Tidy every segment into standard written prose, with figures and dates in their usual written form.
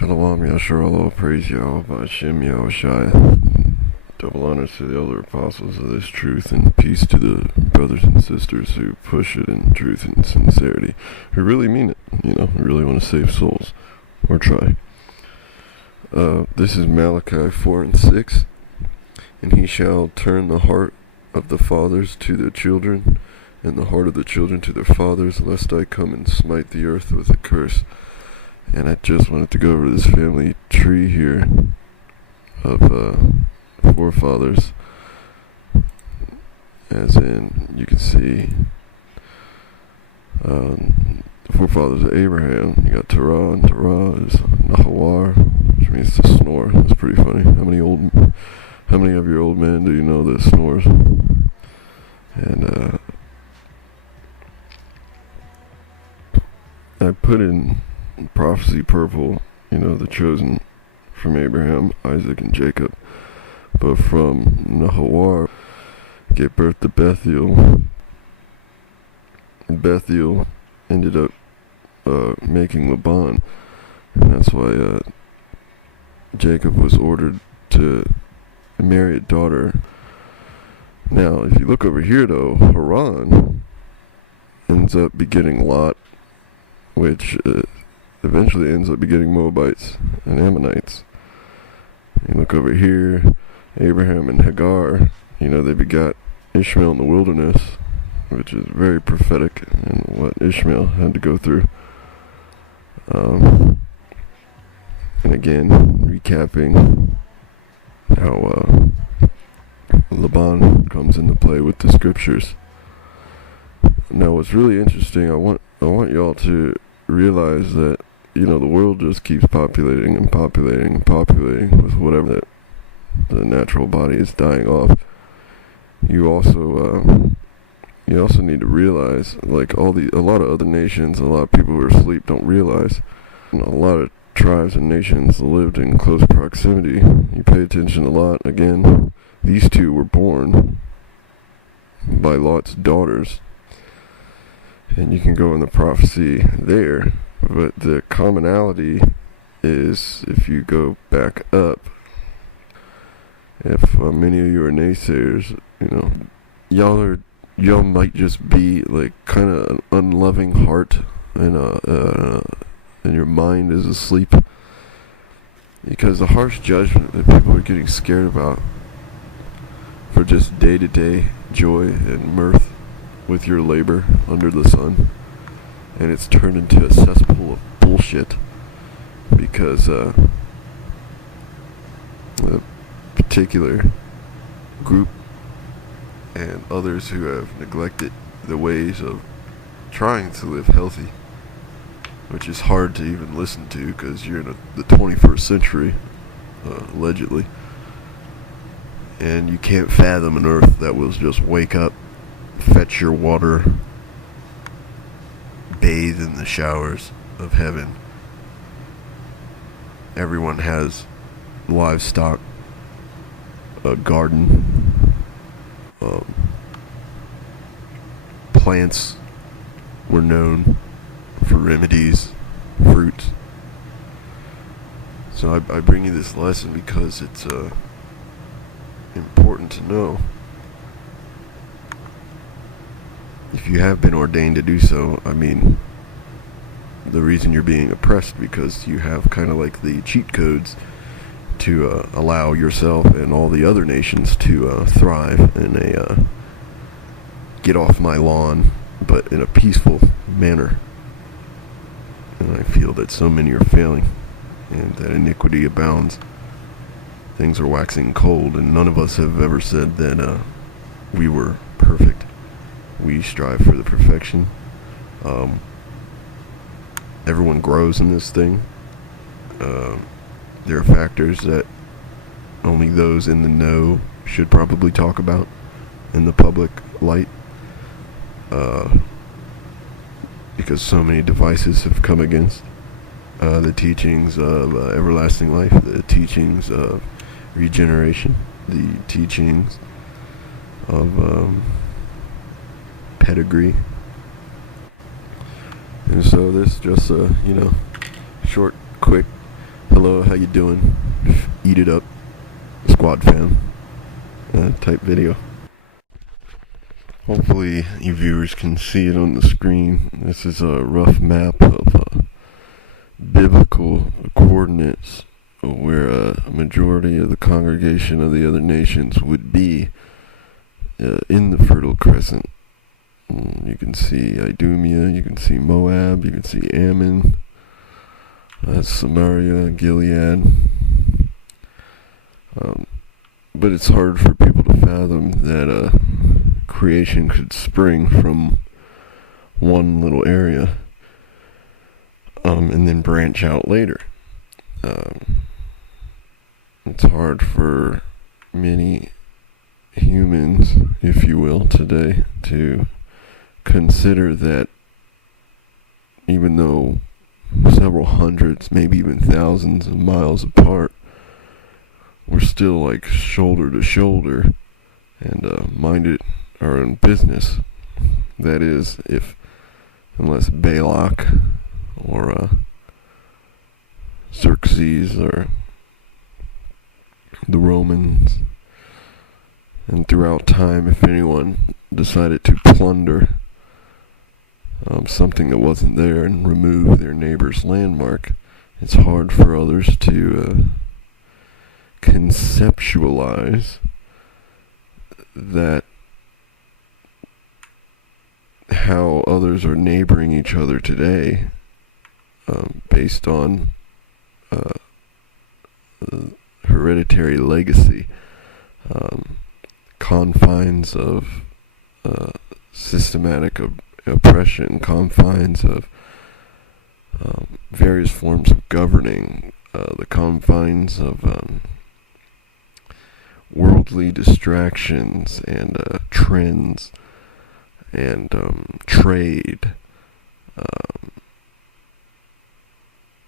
Shalom Yasharallah, praise Yahweh, Ba'ashem Yahushai. Double honors to the elder apostles of this truth, and peace to the brothers and sisters who push it in truth and sincerity, who really mean it, who really want to save souls, or try. This is Malachi 4 and 6. And he shall turn the heart of the fathers to their children, and the heart of the children to their fathers, lest I come and smite the earth with a curse. And I just wanted to go over this family tree here of forefathers, as in you can see the forefathers of Abraham. You got Terah, and Terah is Nahawar, which means to snore. That's pretty funny. How many of your old men do you know that snores? And I put in prophecy purple, the chosen from Abraham, Isaac, and Jacob. But from Nahawar gave birth to Bethuel. And Bethuel ended up making Laban. And that's why Jacob was ordered to marry a daughter. Now, if you look over here, though, Haran ends up begetting Lot, which eventually ends up begetting Moabites and Ammonites. You look over here, Abraham and Hagar, they begot Ishmael in the wilderness, which is very prophetic in what Ishmael had to go through. And again, recapping how Laban comes into play with the scriptures. Now, what's really interesting, I want y'all to realize that the world just keeps populating and populating and populating with whatever that the natural body is dying off. You also need to realize, like a lot of other nations, a lot of people who are asleep don't realize, a lot of tribes and nations lived in close proximity. You pay attention a lot. Again, these two were born by Lot's daughters, and you can go in the prophecy there, but the commonality is, if you go back up, if many of you are naysayers, y'all might just be like kind of an unloving heart, and your mind is asleep, because the harsh judgment that people are getting scared about for just day-to-day joy and mirth with your labor under the sun, and it's turned into a cesspool of bullshit because a particular group and others who have neglected the ways of trying to live healthy, which is hard to even listen to because you're in the 21st century, allegedly, and you can't fathom an earth that will just wake up, fetch your water, bathe in the showers of heaven. Everyone has livestock, a garden, plants were known for remedies, fruits. So I bring you this lesson because it's important to know. If you have been ordained to do so, the reason you're being oppressed because you have kind of like the cheat codes to allow yourself and all the other nations to thrive in a get off my lawn, but in a peaceful manner. And I feel that so many are failing, and that iniquity abounds. Things are waxing cold, and none of us have ever said that we were perfect. We strive for the perfection. Everyone grows in this thing. There are factors that only those in the know should probably talk about in the public light, because so many devices have come against the teachings of everlasting life, the teachings of regeneration, the teachings of pedigree. And so this just a short, quick Hello, how you doing? Eat it up, squad fam. Type video. Hopefully you viewers can see it on the screen. This is a rough map of biblical coordinates where a majority of the congregation of the other nations would be in the Fertile Crescent. You can see Idumea, you can see Moab, you can see Ammon, Samaria, Gilead. But it's hard for people to fathom that creation could spring from one little area and then branch out later. It's hard for many humans, if you will, today to consider that even though several hundreds, maybe even thousands of miles apart, we're still like shoulder to shoulder and minded our own business. That is, unless Balak or Xerxes or the Romans, and throughout time, if anyone decided to plunder something that wasn't there and remove their neighbor's landmark, it's hard for others to conceptualize that how others are neighboring each other today based on hereditary legacy, confines of systematic oppression, confines of various forms of governing, the confines of worldly distractions and trends and trade.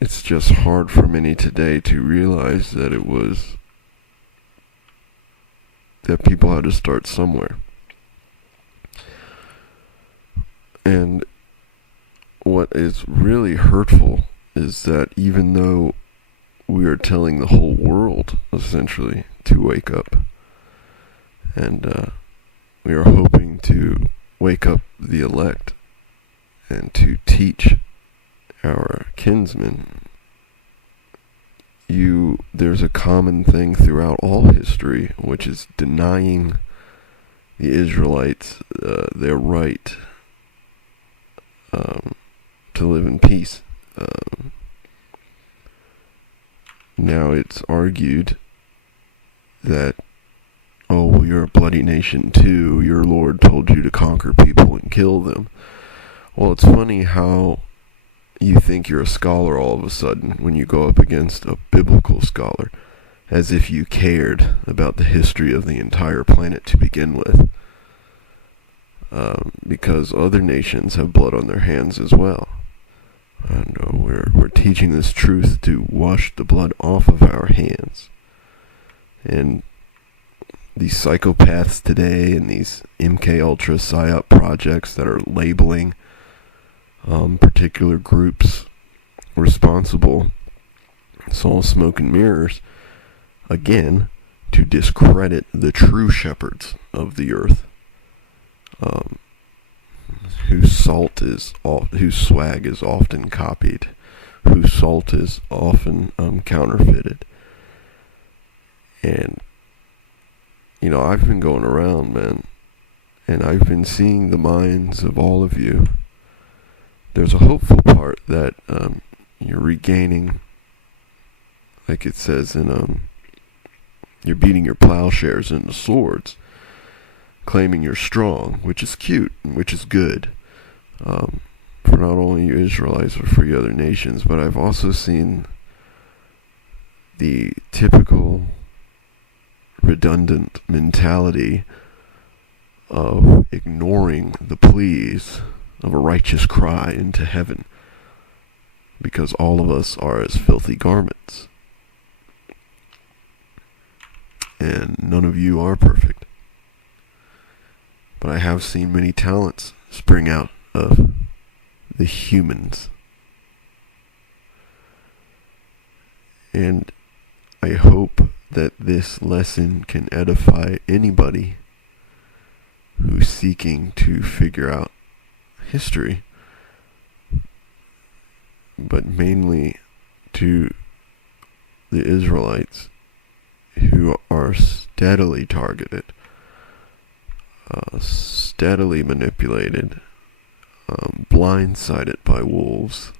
It's just hard for many today to realize that that people had to start somewhere. And what is really hurtful is that even though we are telling the whole world, essentially, to wake up, and we are hoping to wake up the elect and to teach our kinsmen, there's a common thing throughout all history, which is denying the Israelites their right to live in peace. Now it's argued that, oh, well, you're a bloody nation too. Your Lord told you to conquer people and kill them. Well, it's funny how you think you're a scholar all of a sudden when you go up against a biblical scholar, as if you cared about the history of the entire planet to begin with. Because other nations have blood on their hands as well. And we're teaching this truth to wash the blood off of our hands. And these psychopaths today and these MK Ultra PSYOP projects that are labeling particular groups responsible, it's all smoke and mirrors, again, to discredit the true shepherds of the earth, whose swag is often copied, whose salt is often counterfeited. And I've been going around, man, and I've been seeing the minds of all of you. There's a hopeful part that you're regaining, like it says in you're beating your plowshares into swords, claiming you're strong, which is cute and which is good for not only you Israelites but for you other nations. But I've also seen the typical redundant mentality of ignoring the pleas of a righteous cry into heaven, because all of us are as filthy garments, and none of you are perfect. But I have seen many talents spring out of the humans, And I hope that this lesson can edify anybody who's seeking to figure out history, but mainly to the Israelites who are steadily targeted, steadily manipulated, blindsided by wolves,